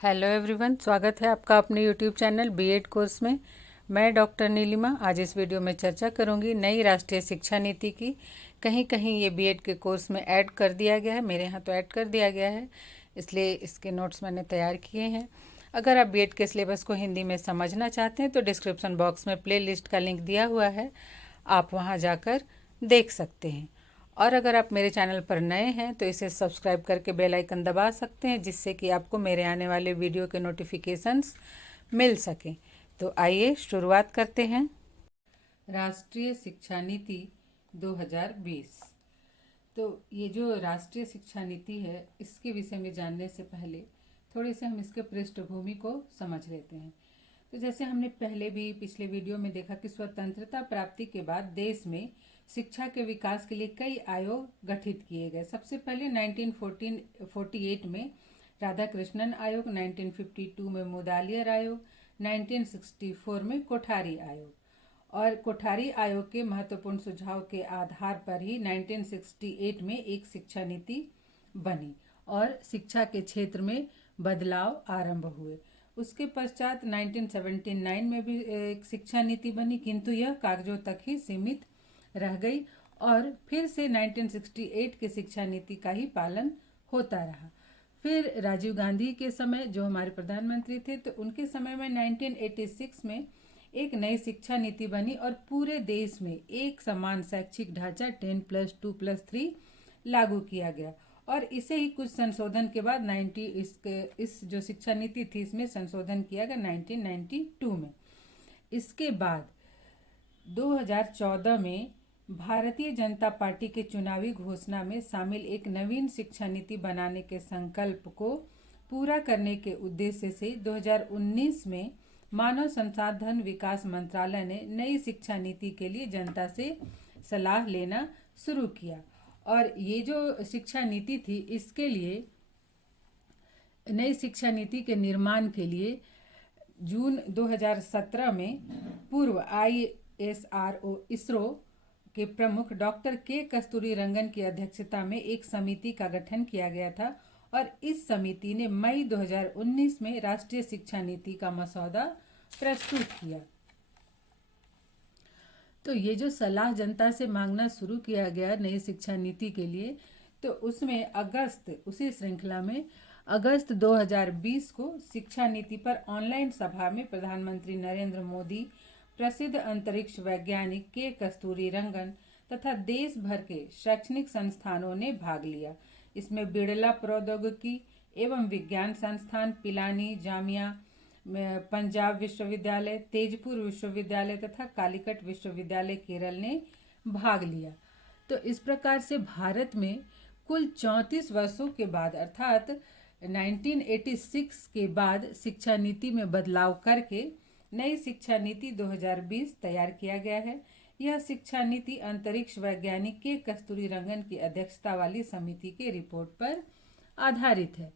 Hello everyone, स्वागत है आपका अपने यूट्यूब चैनल बीएड कोर्स में। मैं डॉक्टर नीलिमा आज इस वीडियो में चर्चा करूंगी नई राष्ट्रीय शिक्षा नीति की। कहीं कहीं ये बीएड के कोर्स में ऐड कर दिया गया है, मेरे यहाँ तो ऐड कर दिया गया है, इसलिए इसके नोट्स मैंने तैयार किए हैं। अगर आप बीएड के सिलेबस को हिंदी में समझना चाहते हैं तो डिस्क्रिप्शन बॉक्स में प्ले लिस्ट का लिंक दिया हुआ है, आप वहाँ जाकर देख सकते हैं। और अगर आप मेरे चैनल पर नए हैं तो इसे सब्सक्राइब करके बेल आइकन दबा सकते हैं, जिससे कि आपको मेरे आने वाले वीडियो के नोटिफिकेशंस मिल सकें। तो आइए शुरुआत करते हैं। राष्ट्रीय शिक्षा नीति 2020। तो ये जो राष्ट्रीय शिक्षा नीति है, इसके विषय में जानने से पहले थोड़े से हम इसके पृष्ठभूमि को समझ लेते हैं। तो जैसे हमने पहले भी पिछले वीडियो में देखा कि स्वतंत्रता प्राप्ति के बाद देश में शिक्षा के विकास के लिए कई आयोग गठित किए गए। सबसे पहले 1948 में राधाकृष्णन आयोग, 1952 में मुदालियर आयोग, 1964 में कोठारी आयोग। और कोठारी आयोग के महत्वपूर्ण सुझाव के आधार पर ही 1968 में एक शिक्षा नीति बनी और शिक्षा के क्षेत्र में बदलाव आरंभ हुए। उसके पश्चात 1979 में भी एक शिक्षा नीति बनी, किंतु यह कागजों तक ही सीमित रह गई और फिर से 1968 की शिक्षा नीति का ही पालन होता रहा। फिर राजीव गांधी के समय, जो हमारे प्रधानमंत्री थे, तो उनके समय में 1986 में एक नई शिक्षा नीति बनी और पूरे देश में एक समान शैक्षिक ढांचा 10+2+3 लागू किया गया। और इसे ही कुछ संशोधन के बाद इस जो शिक्षा नीति थी, इसमें संशोधन किया गया 1992 में। इसके बाद 2014 में भारतीय जनता पार्टी के चुनावी घोषणा में शामिल एक नवीन शिक्षा नीति बनाने के संकल्प को पूरा करने के उद्देश्य से 2019 में मानव संसाधन विकास मंत्रालय ने नई शिक्षा नीति के लिए जनता से सलाह लेना शुरू किया। और ये जो शिक्षा नीति थी, इसके लिए नई शिक्षा नीति के निर्माण के लिए जून 2017 में पूर्व इसरो के प्रमुख डॉक्टर के कस्तूरी रंगन की अध्यक्षता में एक समिति का गठन किया गया था और इस समिति ने मई 2019 में राष्ट्रीय शिक्षा नीति का मसौदा प्रस्तुत किया। तो ये जो सलाह जनता से मांगना शुरू किया गया नई शिक्षा नीति के लिए, तो उसमें उसी श्रृंखला में अगस्त 2020 को शिक्षा नीति पर ऑनलाइन सभा में प्रधानमंत्री नरेंद्र मोदी, प्रसिद्ध अंतरिक्ष वैज्ञानिक के कस्तूरी रंगन तथा देश भर के शैक्षणिक संस्थानों ने भाग लिया। इसमें बिड़ला प्रौद्योगिकी एवं विज्ञान संस्थान, पिलानी जामिया, पंजाब विश्वविद्यालय, तेजपुर विश्वविद्यालय तथा कालीकट विश्वविद्यालय केरल ने भाग लिया। तो इस प्रकार से भारत में कुल 34 वर्षों के बाद अर्थात 1986 के बाद शिक्षा नीति में बदलाव करके नई शिक्षा नीति 2020 तैयार किया गया है। यह शिक्षा नीति अंतरिक्ष वैज्ञानिक के कस्तूरी रंगन की अध्यक्षता वाली समिति के रिपोर्ट पर आधारित है।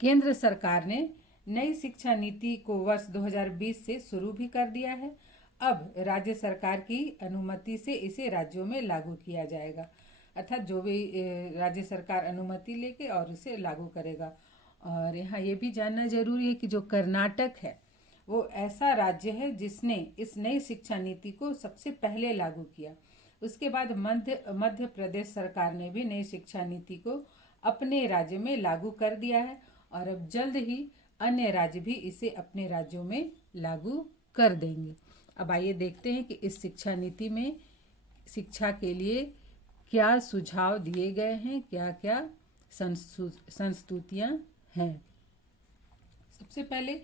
केंद्र सरकार ने नई शिक्षा नीति को वर्ष 2020 से शुरू भी कर दिया है। अब राज्य सरकार की अनुमति से इसे राज्यों में लागू किया जाएगा, अर्थात जो भी राज्य सरकार अनुमति लेके और इसे लागू करेगा। और यहाँ ये भी जानना जरूरी है कि जो कर्नाटक है वो ऐसा राज्य है जिसने इस नई शिक्षा नीति को सबसे पहले लागू किया। उसके बाद मध्य प्रदेश सरकार ने भी नई शिक्षा नीति को अपने राज्य में लागू कर दिया है और अब जल्द ही अन्य राज्य भी इसे अपने राज्यों में लागू कर देंगे। अब आइए देखते हैं कि इस शिक्षा नीति में शिक्षा के लिए क्या सुझाव दिए गए हैं, क्या क्या संस्तुतियाँ हैं। सबसे पहले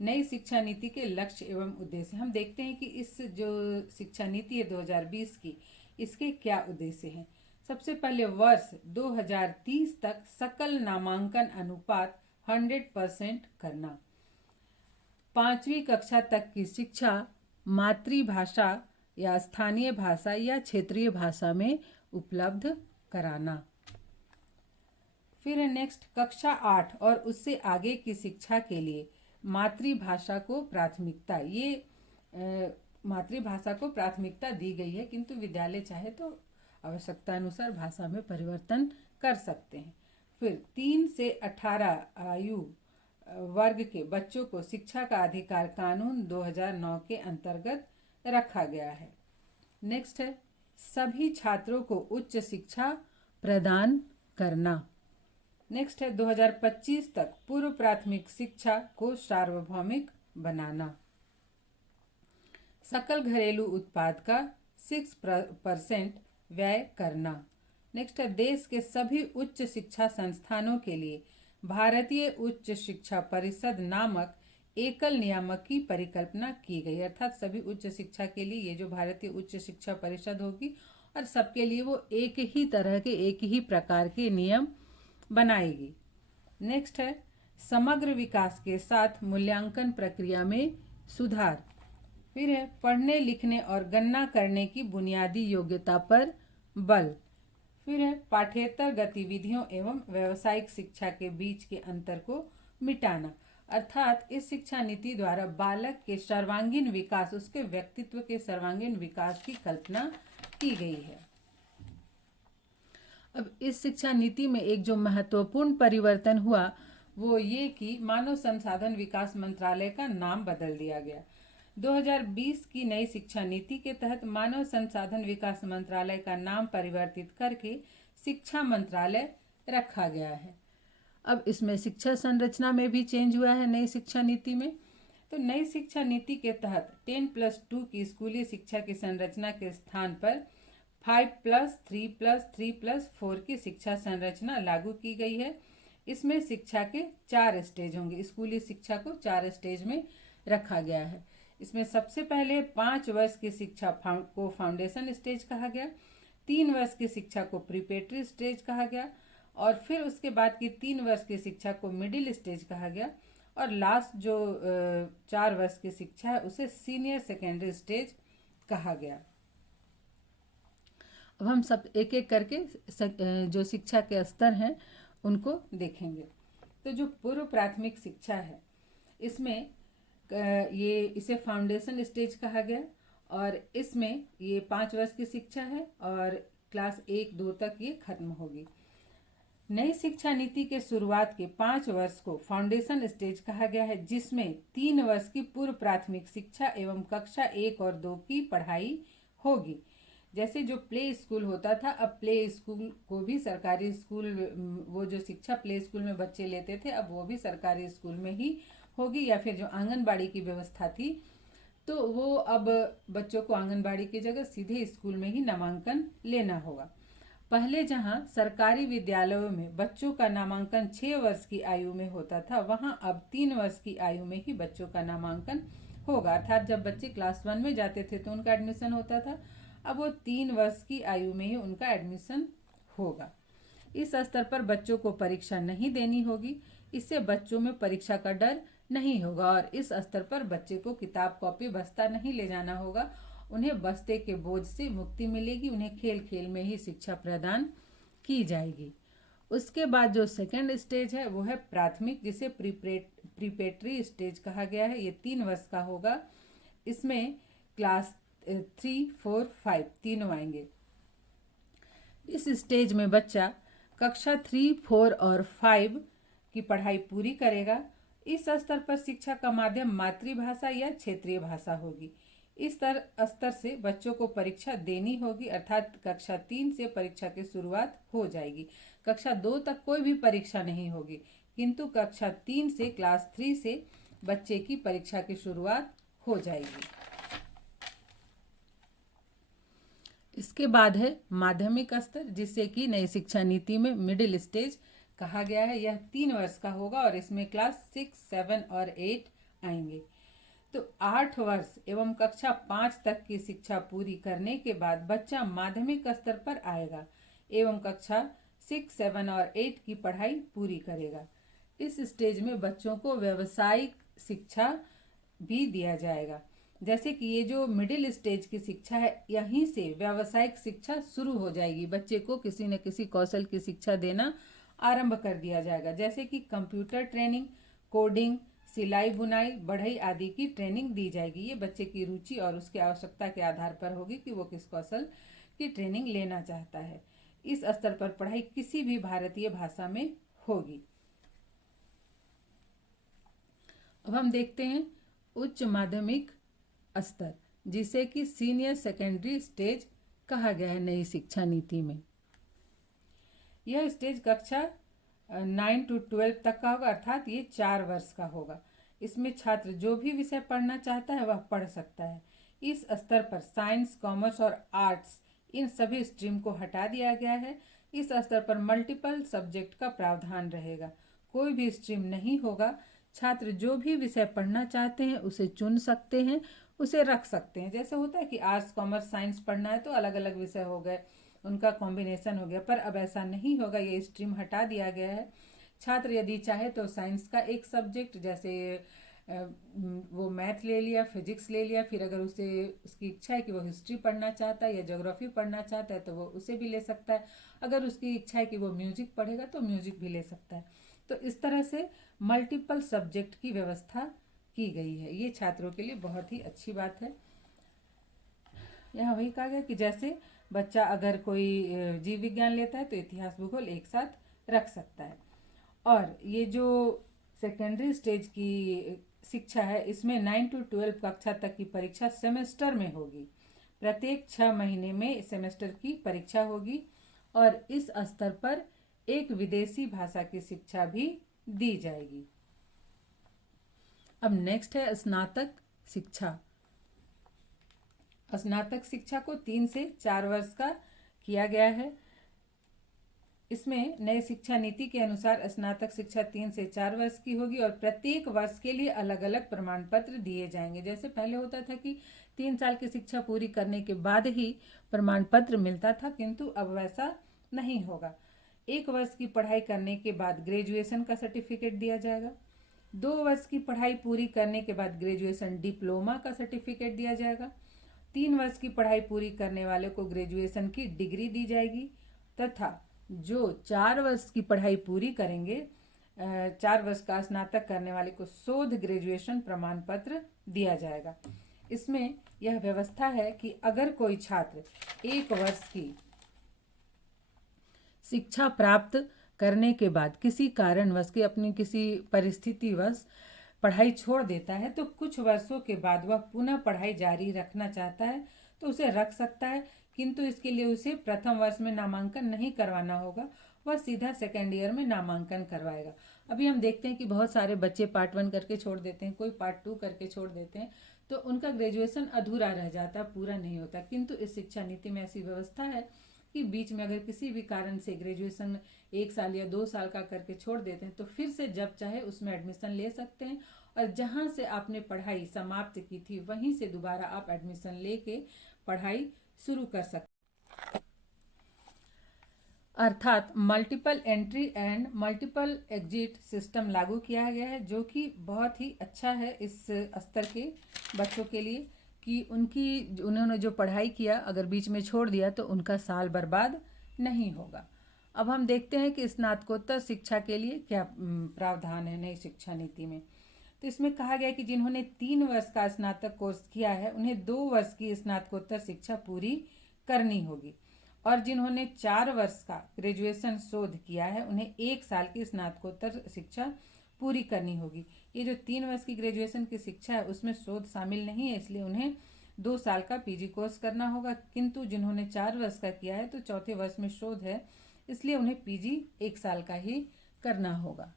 नई शिक्षा नीति के लक्ष्य एवं उद्देश्य हम देखते हैं कि इस जो शिक्षा नीति है 2020 की, इसके क्या उद्देश्य हैं। सबसे पहले वर्ष 2030 तक सकल नामांकन अनुपात 100% करना। 5वीं कक्षा तक की शिक्षा मातृभाषा या स्थानीय भाषा या क्षेत्रीय भाषा में उपलब्ध कराना। फिर नेक्स्ट कक्षा 8 और उससे आगे की शिक्षा के लिए मातृभाषा को प्राथमिकता। ये मातृभाषा को प्राथमिकता दी गई है, किंतु विद्यालय चाहे तो आवश्यकता अनुसार भाषा में परिवर्तन कर सकते हैं। फिर 3 से 18 आयु वर्ग के बच्चों को शिक्षा का अधिकार कानून 2009 के अंतर्गत रखा गया है। नेक्स्ट है सभी छात्रों को उच्च शिक्षा प्रदान करना। नेक्स्ट है 2025 तक पूर्व प्राथमिक शिक्षा को सार्वभौमिक बनाना। सकल घरेलू उत्पाद का 6% व्यय करना। नेक्स्ट है देश के सभी उच्च शिक्षा संस्थानों के लिए भारतीय उच्च शिक्षा परिषद नामक एकल नियामक की परिकल्पना की गई, अर्थात सभी उच्च शिक्षा के लिए ये जो भारतीय उच्च शिक्षा परिषद होगी और सबके लिए वो एक ही तरह के एक ही प्रकार के नियम बनाएगी। नेक्स्ट है समग्र विकास के साथ मूल्यांकन प्रक्रिया में सुधार। फिर है पढ़ने लिखने और गणना करने की बुनियादी योग्यता पर बल। फिर है पाठ्येतर गतिविधियों एवं व्यावसायिक शिक्षा के बीच के अंतर को मिटाना, अर्थात इस शिक्षा नीति द्वारा बालक के सर्वांगीण विकास, उसके व्यक्तित्व के सर्वांगीण विकास की कल्पना की गई है। अब इस शिक्षा नीति में एक जो महत्वपूर्ण परिवर्तन हुआ वो ये कि मानव संसाधन विकास मंत्रालय का नाम बदल दिया गया। 2020 की नई शिक्षा नीति के तहत मानव संसाधन विकास मंत्रालय का नाम परिवर्तित करके शिक्षा मंत्रालय रखा गया है। अब इसमें शिक्षा संरचना में भी चेंज हुआ है नई शिक्षा नीति में। तो नई शिक्षा नीति के तहत 10+2 की स्कूली शिक्षा की संरचना के स्थान पर 5+3+3+4 की शिक्षा संरचना लागू की गई है। इसमें शिक्षा के 4 स्टेज होंगे। स्कूली शिक्षा को 4 स्टेज में रखा गया है। इसमें सबसे पहले 5 वर्ष की शिक्षा को फाउंडेशन स्टेज कहा गया, 3 वर्ष की शिक्षा को प्रीपेटरी स्टेज कहा गया और फिर उसके बाद की 3 वर्ष की शिक्षा को मिडिल स्टेज कहा गया और लास्ट जो 4 वर्ष की शिक्षा है उसे सीनियर सेकेंडरी स्टेज कहा गया। अब हम सब एक एक करके जो शिक्षा के स्तर हैं उनको देखेंगे। तो जो पूर्व प्राथमिक शिक्षा है इसमें ये इसे फाउंडेशन स्टेज कहा गया और इसमें ये 5 वर्ष की शिक्षा है और क्लास 1-2 तक ये खत्म होगी। नई शिक्षा नीति के शुरुआत के 5 वर्ष को फाउंडेशन स्टेज कहा गया है, जिसमें 3 वर्ष की पूर्व प्राथमिक शिक्षा एवं कक्षा 1 और 2 की पढ़ाई होगी। जैसे जो प्ले स्कूल होता था, अब प्ले स्कूल को भी सरकारी स्कूल, वो जो शिक्षा प्ले स्कूल में बच्चे लेते थे अब वो भी सरकारी स्कूल में ही होगी, या फिर जो आंगनबाड़ी की व्यवस्था थी तो वो अब बच्चों को आंगनबाड़ी की जगह सीधे स्कूल में ही नामांकन लेना होगा। पहले जहां सरकारी विद्यालयों में बच्चों का नामांकन 6 वर्ष की आयु में होता था, वहां अब 3 वर्ष की आयु में ही बच्चों का नामांकन होगा। अर्थात जब बच्चे क्लास 1 में जाते थे तो उनका एडमिशन होता था, अब वो 3 वर्ष की आयु में ही उनका एडमिशन होगा। इस स्तर पर बच्चों को परीक्षा नहीं देनी होगी, इससे बच्चों में परीक्षा का डर नहीं होगा और इस स्तर पर बच्चे को किताब कॉपी बस्ता नहीं ले जाना होगा। उन्हें बस्ते के बोझ से मुक्ति मिलेगी, उन्हें खेल खेल में ही शिक्षा प्रदान की जाएगी। उसके बाद जो सेकंड स्टेज है वो है प्राथमिक, जिसे प्रीपेटरी स्टेज कहा गया है। ये 3 वर्ष का होगा। इसमें क्लास 3, 4, 5 तीनों आएंगे। इस स्टेज में बच्चा कक्षा 3, 4 और 5 की पढ़ाई पूरी करेगा। इस स्तर पर शिक्षा का माध्यम मातृभाषा या क्षेत्रीय भाषा होगी। इस स्तर से बच्चों को परीक्षा देनी होगी, अर्थात कक्षा 3 से परीक्षा की शुरुआत हो जाएगी। कक्षा 2 तक कोई भी परीक्षा नहीं होगी, किंतु कक्षा 3 से क्लास 3 से बच्चे की परीक्षा की शुरुआत हो जाएगी। इसके बाद है माध्यमिक स्तर, जिसे कि नई शिक्षा नीति में मिडिल स्टेज कहा गया है। यह 3 वर्ष का होगा और इसमें क्लास 6, 7 और 8 आएंगे। तो 8 वर्ष एवं कक्षा 5 तक की शिक्षा पूरी करने के बाद बच्चा माध्यमिक स्तर पर आएगा एवं कक्षा 6, 7 और 8 की पढ़ाई पूरी करेगा। इस स्टेज में बच्चों को व्यावसायिक शिक्षा भी दिया जाएगा। जैसे कि ये जो मिडिल स्टेज की शिक्षा है, यहीं से व्यावसायिक शिक्षा शुरू हो जाएगी। बच्चे को किसी न किसी कौशल की शिक्षा देना आरंभ कर दिया जाएगा, जैसे कि कंप्यूटर ट्रेनिंग, कोडिंग, सिलाई बुनाई, बढ़ई आदि की ट्रेनिंग दी जाएगी। ये बच्चे की रुचि और उसकी आवश्यकता के आधार पर होगी कि वो किस कौशल की ट्रेनिंग लेना चाहता है। इस स्तर पर पढ़ाई किसी भी भारतीय भाषा में होगी। अब हम देखते हैं उच्च माध्यमिक स्तर, जिसे कि सीनियर सेकेंडरी स्टेज कहा गया है नई शिक्षा नीति में। यह स्टेज कक्षा 9 to 12 तक का होगा, अर्थात ये 4 वर्ष का होगा। इसमें छात्र जो भी विषय पढ़ना चाहता है वह पढ़ सकता है। इस स्तर पर साइंस, कॉमर्स और आर्ट्स इन सभी स्ट्रीम को हटा दिया गया है। इस स्तर पर मल्टीपल सब्जेक्ट का प्रावधान रहेगा, कोई भी स्ट्रीम नहीं होगा। छात्र जो भी विषय पढ़ना चाहते हैं उसे चुन सकते हैं, उसे रख सकते हैं। जैसे होता है कि आर्ट्स, कॉमर्स, साइंस पढ़ना है तो अलग अलग विषय हो गए, उनका कॉम्बिनेशन हो गया, पर अब ऐसा नहीं होगा, ये स्ट्रीम हटा दिया गया है। छात्र यदि चाहे तो साइंस का एक सब्जेक्ट, जैसे वो मैथ ले लिया, फिजिक्स ले लिया, फिर अगर उसे उसकी इच्छा है कि वो हिस्ट्री पढ़ना चाहता है या ज्योग्राफी पढ़ना चाहता है तो वो उसे भी ले सकता है। अगर उसकी इच्छा है कि वो म्यूजिक पढ़ेगा तो म्यूजिक भी ले सकता है। तो इस तरह से मल्टीपल सब्जेक्ट की व्यवस्था की गई है। ये छात्रों के लिए बहुत ही अच्छी बात है। यहाँ वही कहा गया कि जैसे बच्चा अगर कोई जीव विज्ञान लेता है तो इतिहास, भूगोल एक साथ रख सकता है। और ये जो सेकेंडरी स्टेज की शिक्षा है, इसमें 9 to 12 कक्षा तक की परीक्षा सेमेस्टर में होगी। प्रत्येक 6 महीने में सेमेस्टर की परीक्षा होगी और इस स्तर पर एक विदेशी भाषा की शिक्षा भी दी जाएगी। अब नेक्स्ट है स्नातक शिक्षा। स्नातक शिक्षा को 3 से 4 वर्ष का किया गया है। इसमें नई शिक्षा नीति के अनुसार स्नातक शिक्षा 3 से 4 वर्ष की होगी और प्रत्येक वर्ष के लिए अलग अलग प्रमाण पत्र दिए जाएंगे। जैसे पहले होता था कि 3 साल की शिक्षा पूरी करने के बाद ही प्रमाण पत्र मिलता था, किंतु अब वैसा नहीं होगा। 1 वर्ष की पढ़ाई करने के बाद ग्रेजुएशन का सर्टिफिकेट दिया जाएगा। 2 वर्ष की पढ़ाई पूरी करने के बाद ग्रेजुएशन डिप्लोमा का सर्टिफिकेट दिया जाएगा। 3 वर्ष की पढ़ाई पूरी करने वाले को ग्रेजुएशन की डिग्री दी जाएगी तथा जो 4 वर्ष की पढ़ाई पूरी करेंगे, 4 वर्ष का स्नातक करने वाले को शोध ग्रेजुएशन प्रमाण पत्र दिया जाएगा। इसमें यह व्यवस्था है कि अगर कोई छात्र 1 वर्ष की शिक्षा प्राप्त करने के बाद किसी कारणवश की अपनी किसी परिस्थितिवश पढ़ाई छोड़ देता है तो कुछ वर्षों के बाद वह पुनः पढ़ाई जारी रखना चाहता है तो उसे रख सकता है, किंतु इसके लिए उसे प्रथम वर्ष में नामांकन नहीं करवाना होगा, वह सीधा सेकेंड ईयर में नामांकन करवाएगा। अभी हम देखते हैं कि बहुत सारे बच्चे पार्ट 1 करके छोड़ देते हैं, कोई पार्ट 2 करके छोड़ देते हैं, तो उनका ग्रेजुएशन अधूरा रह जाता, पूरा नहीं होता। किंतु इस शिक्षा नीति में ऐसी व्यवस्था है कि बीच में अगर किसी भी कारण से ग्रेजुएशन 1 साल या 2 साल का करके छोड़ देते हैं तो फिर से जब चाहे उसमें एडमिशन ले सकते हैं और जहाँ से आपने पढ़ाई समाप्त की थी वहीं से दोबारा आप एडमिशन लेके पढ़ाई शुरू कर सकते। अर्थात multiple entry and multiple exit system लागू किया गया है, जो कि बहुत ही अच्छा है इस स्तर के बच्चों के लिए कि उन्होंने जो पढ़ाई किया अगर बीच में छोड़ दिया तो उनका साल बर्बाद नहीं होगा। अब हम देखते हैं कि स्नातकोत्तर शिक्षा के लिए क्या प्रावधान है नई शिक्षा नीति में। तो इसमें कहा गया है कि जिन्होंने 3 वर्ष का स्नातक कोर्स किया है उन्हें 2 वर्ष की स्नातकोत्तर शिक्षा पूरी करनी होगी और जिन्होंने 4 वर्ष का ग्रेजुएशन शोध किया है उन्हें 1 साल की स्नातकोत्तर शिक्षा पूरी करनी होगी। ये जो 3 वर्ष की ग्रेजुएशन की शिक्षा है उसमें शोध शामिल नहीं है, इसलिए उन्हें 2 साल का पीजी कोर्स करना होगा, किंतु जिन्होंने 4 वर्ष का किया है तो चौथे वर्ष में शोध है, इसलिए उन्हें पीजी 1 साल का ही करना होगा।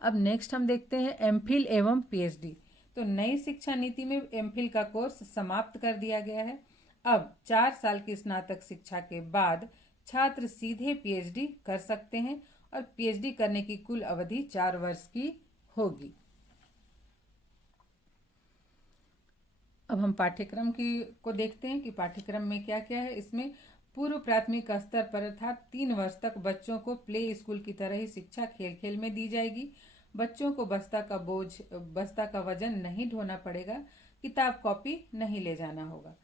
अब नेक्स्ट हम देखते हैं एमफिल एवं पीएचडी। तो नई शिक्षा नीति में एमफिल का कोर्स समाप्त कर दिया गया है। अब 4 साल की स्नातक शिक्षा के बाद छात्र सीधे पीएचडी कर सकते हैं और पीएचडी करने की कुल अवधि 4 वर्ष की होगी। अब हम पाठ्यक्रम को देखते हैं कि पाठ्यक्रम में क्या क्या है। इसमें पूर्व प्राथमिक स्तर पर अर्थात 3 वर्ष तक बच्चों को प्ले स्कूल की तरह ही शिक्षा खेल खेल में दी जाएगी। बच्चों को बस्ता का वजन नहीं ढोना पड़ेगा, किताब कॉपी नहीं ले जाना होगा।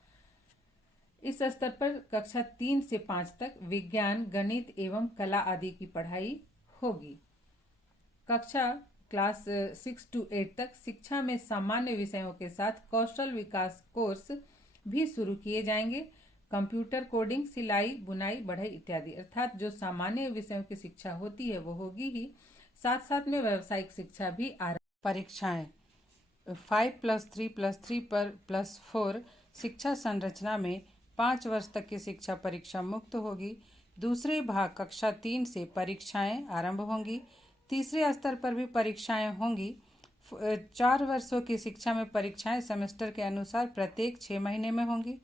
इस स्तर पर कक्षा 3 से 5 तक विज्ञान, गणित एवं कला आदि की पढ़ाई होगी। कक्षा क्लास 6 to 8 तक शिक्षा में सामान्य विषयों के साथ कौशल विकास कोर्स भी शुरू किए जाएंगे। कंप्यूटर कोडिंग, सिलाई, बुनाई, बढ़ई इत्यादि, अर्थात जो सामान्य विषयों की शिक्षा होती है वो होगी ही, साथ साथ में व्यावसायिक शिक्षा भी परीक्षाएं 5+3+3+4 शिक्षा संरचना में 5 वर्ष तक की शिक्षा परीक्षा मुक्त होगी। दूसरे भाग कक्षा 3 से परीक्षाएं आरंभ होंगी। तीसरे स्तर पर भी परीक्षाएं होंगी। 4 वर्षों की शिक्षा में परीक्षाएं सेमेस्टर के अनुसार प्रत्येक 6 महीने में होंगी।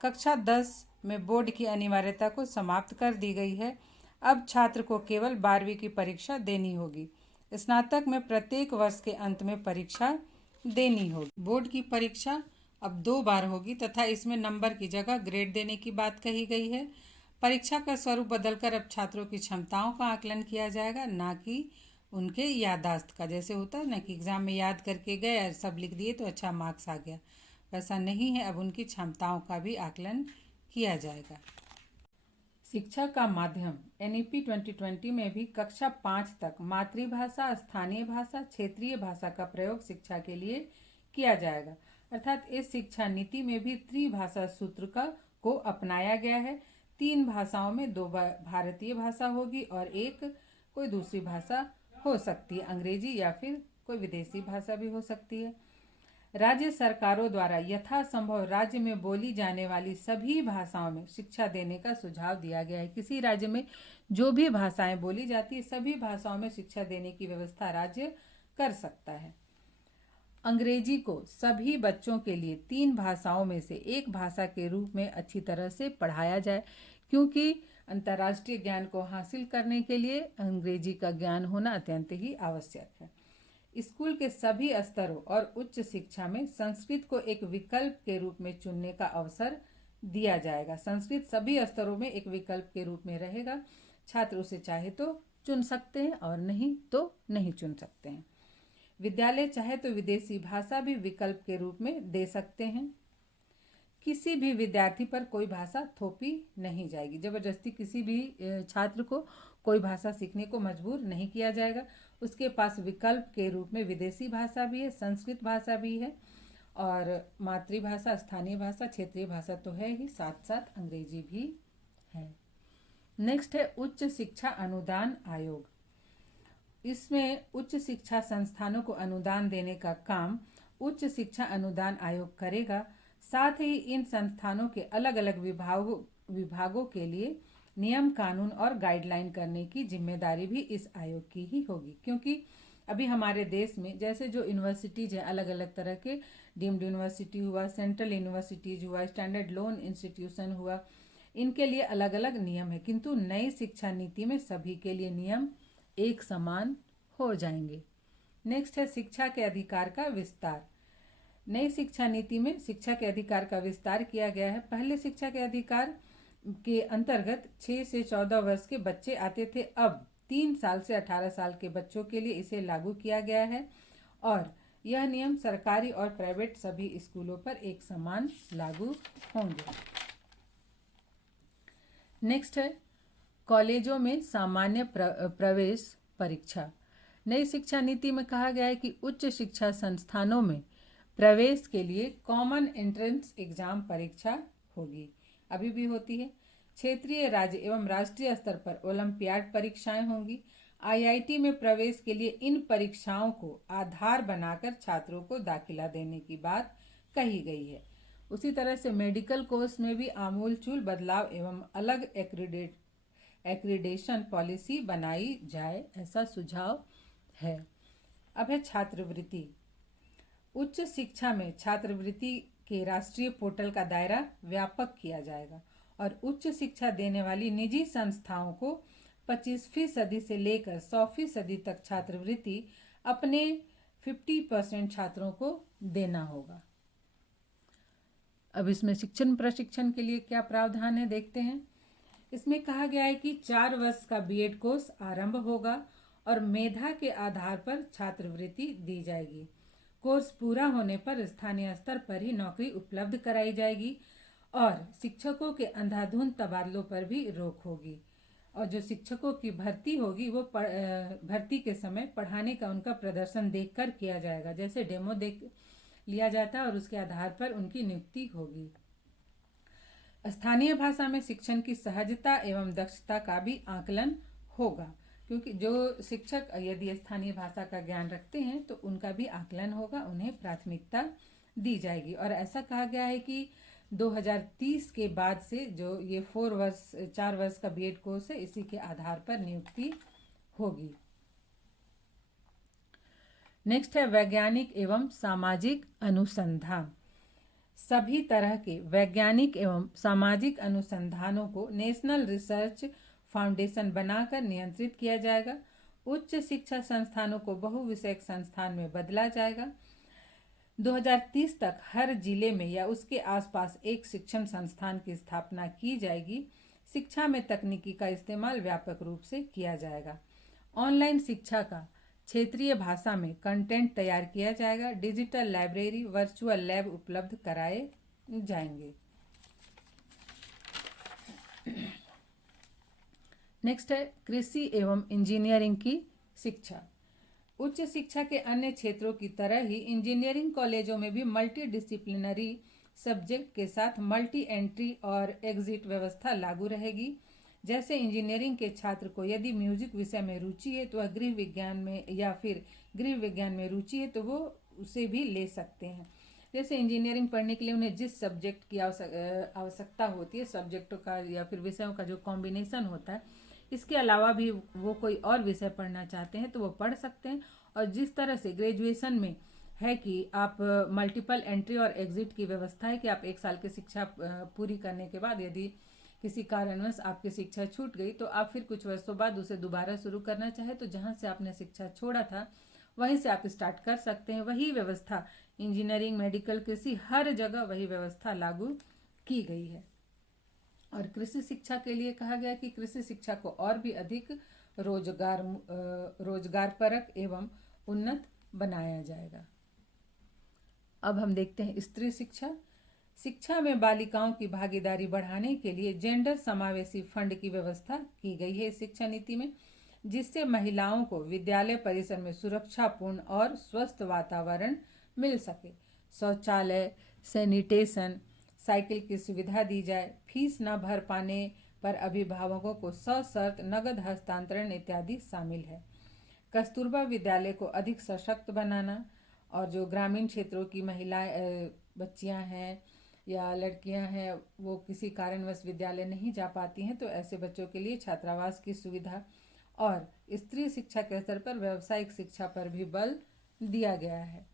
कक्षा 10 में बोर्ड की अनिवार्यता को समाप्त कर दी गई है। अब छात्र को केवल 12वीं की परीक्षा देनी होगी। स्नातक में प्रत्येक वर्ष के अंत में परीक्षा देनी होगी। बोर्ड की परीक्षा अब 2 बार होगी तथा इसमें नंबर की जगह ग्रेड देने की बात कही गई है। परीक्षा का स्वरूप बदलकर अब छात्रों की क्षमताओं का आकलन किया जाएगा, ना कि उनके याददाश्त का। जैसे होता है ना कि एग्ज़ाम में याद करके गए और सब लिख दिए तो अच्छा मार्क्स आ गया, वैसा नहीं है। अब उनकी क्षमताओं का भी आकलन किया जाएगा। शिक्षा का माध्यम NEP 2020 में भी कक्षा 5 तक मातृभाषा, स्थानीय भाषा, क्षेत्रीय भाषा का प्रयोग शिक्षा के लिए किया जाएगा। अर्थात इस शिक्षा नीति में भी त्रिभाषा सूत्र को अपनाया गया है। 3 भाषाओं में 2 भारतीय भाषा होगी और एक कोई दूसरी भाषा हो सकती है, अंग्रेजी या फिर कोई विदेशी भाषा भी हो सकती है। राज्य सरकारों द्वारा यथासंभव राज्य में बोली जाने वाली सभी भाषाओं में शिक्षा देने का सुझाव दिया गया है। किसी राज्य में जो भी भाषाएं बोली जाती है सभी भाषाओं में शिक्षा देने की व्यवस्था राज्य कर सकता है। अंग्रेजी को सभी बच्चों के लिए 3 भाषाओं में से एक भाषा के रूप में अच्छी तरह से पढ़ाया जाए, क्योंकि अंतर्राष्ट्रीय ज्ञान को हासिल करने के लिए अंग्रेजी का ज्ञान होना अत्यंत ही आवश्यक है। स्कूल के सभी स्तरों और उच्च शिक्षा में संस्कृत को एक विकल्प के रूप में चुनने का अवसर दिया जाएगा। संस्कृत सभी स्तरों में एक विकल्प के रूप में रहेगा। छात्र उसे चाहे तो चुन सकते हैं और नहीं तो नहीं चुन सकते हैं। विद्यालय चाहे तो विदेशी भाषा भी विकल्प के रूप में दे सकते हैं। किसी भी विद्यार्थी पर कोई भाषा थोपी नहीं जाएगी। जबरदस्ती किसी भी छात्र को कोई भाषा सीखने को मजबूर नहीं किया जाएगा। उसके पास विकल्प के रूप में विदेशी भाषा भी है, संस्कृत भाषा भी है और मातृभाषा, स्थानीय भाषा, क्षेत्रीय भाषा तो है ही, साथ साथ अंग्रेजी भी है। नेक्स्ट है उच्च शिक्षा अनुदान आयोग। इसमें उच्च शिक्षा संस्थानों को अनुदान देने का काम उच्च शिक्षा अनुदान आयोग करेगा। साथ ही इन संस्थानों के अलग अलग विभागों के लिए नियम, कानून और गाइडलाइन करने की जिम्मेदारी भी इस आयोग की ही होगी। क्योंकि अभी हमारे देश में जैसे जो यूनिवर्सिटीज़ हैं, अलग अलग तरह के, डीम्ड यूनिवर्सिटी हुआ, सेंट्रल यूनिवर्सिटीज हुआ, स्टैंडर्ड लोन इंस्टीट्यूशन हुआ, इनके लिए अलग अलग नियम है, किंतु नई शिक्षा नीति में सभी के लिए नियम एक समान हो जाएंगे। नेक्स्ट है शिक्षा के अधिकार का विस्तार। नई शिक्षा नीति में शिक्षा के अधिकार का विस्तार किया गया है। पहले शिक्षा के अधिकार के अंतर्गत 6 से 14 वर्ष के बच्चे आते थे। अब 3 साल से 18 साल के बच्चों के लिए इसे लागू किया गया है और यह नियम सरकारी और प्राइवेट सभी स्कूलों पर एक समान लागू होंगे। नेक्स्ट है कॉलेजों में सामान्य प्रवेश परीक्षा। नई शिक्षा नीति में कहा गया है कि उच्च शिक्षा संस्थानों में प्रवेश के लिए कॉमन एंट्रेंस एग्जाम परीक्षा होगी, अभी भी होती है। क्षेत्रीय, राज्य एवं राष्ट्रीय स्तर पर ओलंपियाड परीक्षाएं होंगी। IIT में प्रवेश के लिए इन परीक्षाओं को आधार बनाकर छात्रों को दाखिला देने की बात कही गई है। उसी तरह से मेडिकल कोर्स में भी आमूलचूल बदलाव एवं अलग एक्रीडेशन पॉलिसी बनाई जाए, ऐसा सुझाव है। अब है छात्रवृत्ति। उच्च शिक्षा में छात्रवृत्ति के राष्ट्रीय पोर्टल का दायरा व्यापक किया जाएगा और उच्च शिक्षा देने वाली निजी संस्थाओं को 25% से लेकर 100% तक छात्रवृत्ति अपने 50% छात्रों को देना होगा। अब इसमें शिक्षण प्रशिक्षण के लिए क्या प्रावधान है देखते हैं। इसमें कहा गया है कि 4 वर्ष का B.Ed कोर्स आरंभ होगा और मेधा के आधार पर छात्रवृत्ति दी जाएगी। कोर्स पूरा होने पर स्थानीय स्तर पर ही नौकरी उपलब्ध कराई जाएगी और शिक्षकों के अंधाधुंध तबादलों पर भी रोक होगी और जो शिक्षकों की भर्ती होगी वो भर्ती के समय पढ़ाने का उनका प्रदर्शन देखकर किया जाएगा। जैसे डेमो देख लिया जाता है और उसके आधार पर उनकी नियुक्ति होगी। स्थानीय भाषा में शिक्षण की सहजता एवं दक्षता का भी आकलन होगा, क्योंकि जो शिक्षक यदि स्थानीय भाषा का ज्ञान रखते हैं तो उनका भी आकलन होगा, उन्हें प्राथमिकता दी जाएगी। और ऐसा कहा गया है कि 2030 के बाद से जो ये 4 वर्ष का बीएड कोर्स है, इसी के आधार पर नियुक्ति होगी। नेक्स्ट है वैज्ञानिक एवं सामाजिक अनुसंधान। सभी तरह के वैज्ञानिक एवं सामाजिक अनुसंधानों को नेशनल रिसर्च फाउंडेशन बनाकर नियंत्रित किया जाएगा। उच्च शिक्षा संस्थानों को बहुविषयक संस्थान में बदला जाएगा। 2030 तक हर जिले में या उसके आसपास एक शिक्षण संस्थान की स्थापना की जाएगी। शिक्षा में तकनीकी का इस्तेमाल व्यापक रूप से किया जाएगा। ऑनलाइन शिक्षा का क्षेत्रीय भाषा में कंटेंट तैयार किया जाएगा। डिजिटल लाइब्रेरी, वर्चुअल लैब उपलब्ध कराए जाएंगे। नेक्स्ट है कृषि एवं इंजीनियरिंग की शिक्षा। उच्च शिक्षा के अन्य क्षेत्रों की तरह ही इंजीनियरिंग कॉलेजों में भी मल्टी डिसिप्लिनरी सब्जेक्ट के साथ मल्टी एंट्री और एग्जिट व्यवस्था लागू रहेगी। जैसे इंजीनियरिंग के छात्र को यदि म्यूजिक विषय में रुचि है तो वह गृह विज्ञान में, या फिर गृह विज्ञान में रुचि है तो वो उसे भी ले सकते हैं। जैसे इंजीनियरिंग पढ़ने के लिए उन्हें जिस सब्जेक्ट की आवश्यकता होती है, सब्जेक्टों का या फिर विषयों का जो कॉम्बिनेशन होता है, इसके अलावा भी वो कोई और विषय पढ़ना चाहते हैं तो वो पढ़ सकते हैं। और जिस तरह से ग्रेजुएशन में है कि आप मल्टीपल एंट्री और एग्जिट की व्यवस्था है कि आप 1 साल की शिक्षा पूरी करने के बाद यदि किसी कारणवश आपकी शिक्षा छूट गई तो आप फिर कुछ वर्षों बाद उसे दोबारा शुरू करना चाहे तो जहां से आपने शिक्षा छोड़ा था वहीं से आप स्टार्ट कर सकते हैं। वही व्यवस्था इंजीनियरिंग, मेडिकल, कृषि, हर जगह वही व्यवस्था लागू की गई है। और कृषि शिक्षा के लिए कहा गया कि कृषि शिक्षा को और भी अधिक रोजगार परक एवं उन्नत बनाया जाएगा। अब हम देखते हैं स्त्री शिक्षा। शिक्षा में बालिकाओं की भागीदारी बढ़ाने के लिए जेंडर समावेशी फंड की व्यवस्था की गई है शिक्षा नीति में, जिससे महिलाओं को विद्यालय परिसर में सुरक्षापूर्ण और स्वस्थ वातावरण मिल सके। शौचालय, सैनिटेशन, साइकिल की सुविधा दी जाए। फीस न भर पाने पर अभिभावकों को सशर्त नगद हस्तांतरण इत्यादि शामिल है। कस्तूरबा विद्यालय को अधिक सशक्त बनाना, और जो ग्रामीण क्षेत्रों की महिलाएं, बच्चियां हैं या लड़कियां हैं, वो किसी कारणवश विद्यालय नहीं जा पाती हैं तो ऐसे बच्चों के लिए छात्रावास की सुविधा। और स्त्री शिक्षा के स्तर पर व्यावसायिक शिक्षा पर भी बल दिया गया है।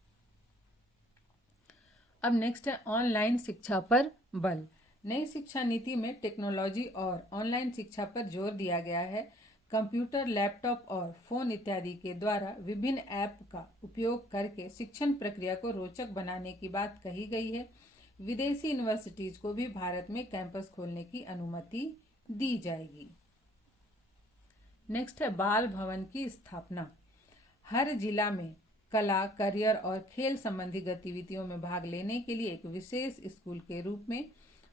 अब नेक्स्ट है ऑनलाइन शिक्षा पर बल। नई शिक्षा नीति में टेक्नोलॉजी और ऑनलाइन शिक्षा पर जोर दिया गया है। कंप्यूटर, लैपटॉप और फोन इत्यादि के द्वारा विभिन्न ऐप का उपयोग करके शिक्षण प्रक्रिया को रोचक बनाने की बात कही गई है। विदेशी यूनिवर्सिटीज को भी भारत में कैंपस खोलने की अनुमति दी जाएगी। नेक्स्ट है बाल भवन की स्थापना। हर जिला में कला, करियर और खेल संबंधी गतिविधियों में भाग लेने के लिए एक विशेष स्कूल के रूप में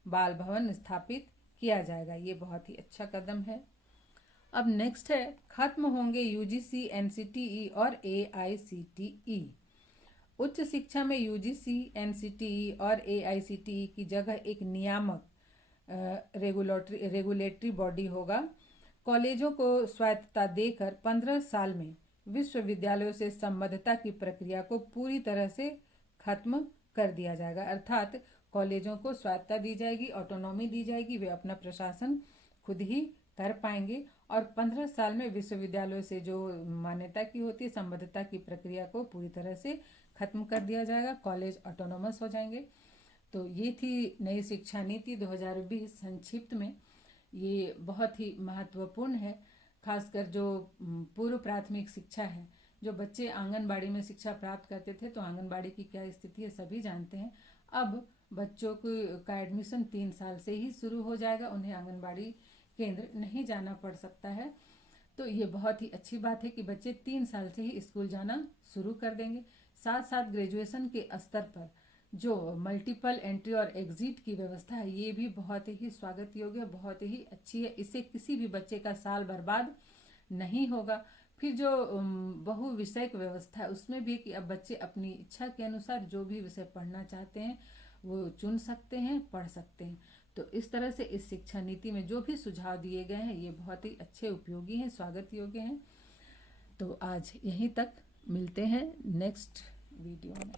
बाल भवन स्थापित किया जाएगा। ये बहुत ही अच्छा कदम है। अब नेक्स्ट है खत्म होंगे यूजीसी, एनसीटीई और एआईसीटीई। उच्च शिक्षा में यूजीसी, एनसीटीई और एआईसीटीई की जगह एक नियामक रेगुलेटरी बॉडी होगा। कॉलेजों को स्वायत्तता देकर 15 साल में विश्वविद्यालयों से संबद्धता की प्रक्रिया को पूरी तरह से खत्म कर दिया जाएगा। अर्थात कॉलेजों को स्वायत्तता दी जाएगी, ऑटोनॉमी दी जाएगी, वे अपना प्रशासन खुद ही कर पाएंगे। और 15 साल में विश्वविद्यालयों से जो मान्यता की होती है, संबद्धता की प्रक्रिया को पूरी तरह से खत्म कर दिया जाएगा, कॉलेज ऑटोनॉमस हो जाएंगे। तो ये थी नई शिक्षा नीति 2020 संक्षिप्त में। ये बहुत ही महत्वपूर्ण है, खासकर जो पूर्व प्राथमिक शिक्षा है। जो बच्चे आंगनबाड़ी में शिक्षा प्राप्त करते थे तो आंगनबाड़ी की क्या स्थिति है सभी जानते हैं। अब बच्चों का एडमिशन 3 साल से ही शुरू हो जाएगा, उन्हें आंगनबाड़ी केंद्र नहीं जाना पड़ सकता है। तो ये बहुत ही अच्छी बात है कि बच्चे 3 साल से ही स्कूल जाना शुरू कर देंगे। साथ साथ ग्रेजुएशन के स्तर पर जो मल्टीपल एंट्री और एग्जिट की व्यवस्था है, ये भी बहुत ही स्वागत योग्य, बहुत ही अच्छी है। इससे किसी भी बच्चे का साल बर्बाद नहीं होगा। फिर जो बहु विषयक व्यवस्था है उसमें भी कि अब बच्चे अपनी इच्छा के अनुसार जो भी विषय पढ़ना चाहते हैं वो चुन सकते हैं, पढ़ सकते हैं। तो इस तरह से इस शिक्षा नीति में जो भी सुझाव दिए गए हैं ये बहुत ही अच्छे, उपयोगी हैं, स्वागत योग्य हैं। तो आज यहीं तक, मिलते हैं नेक्स्ट वीडियो में।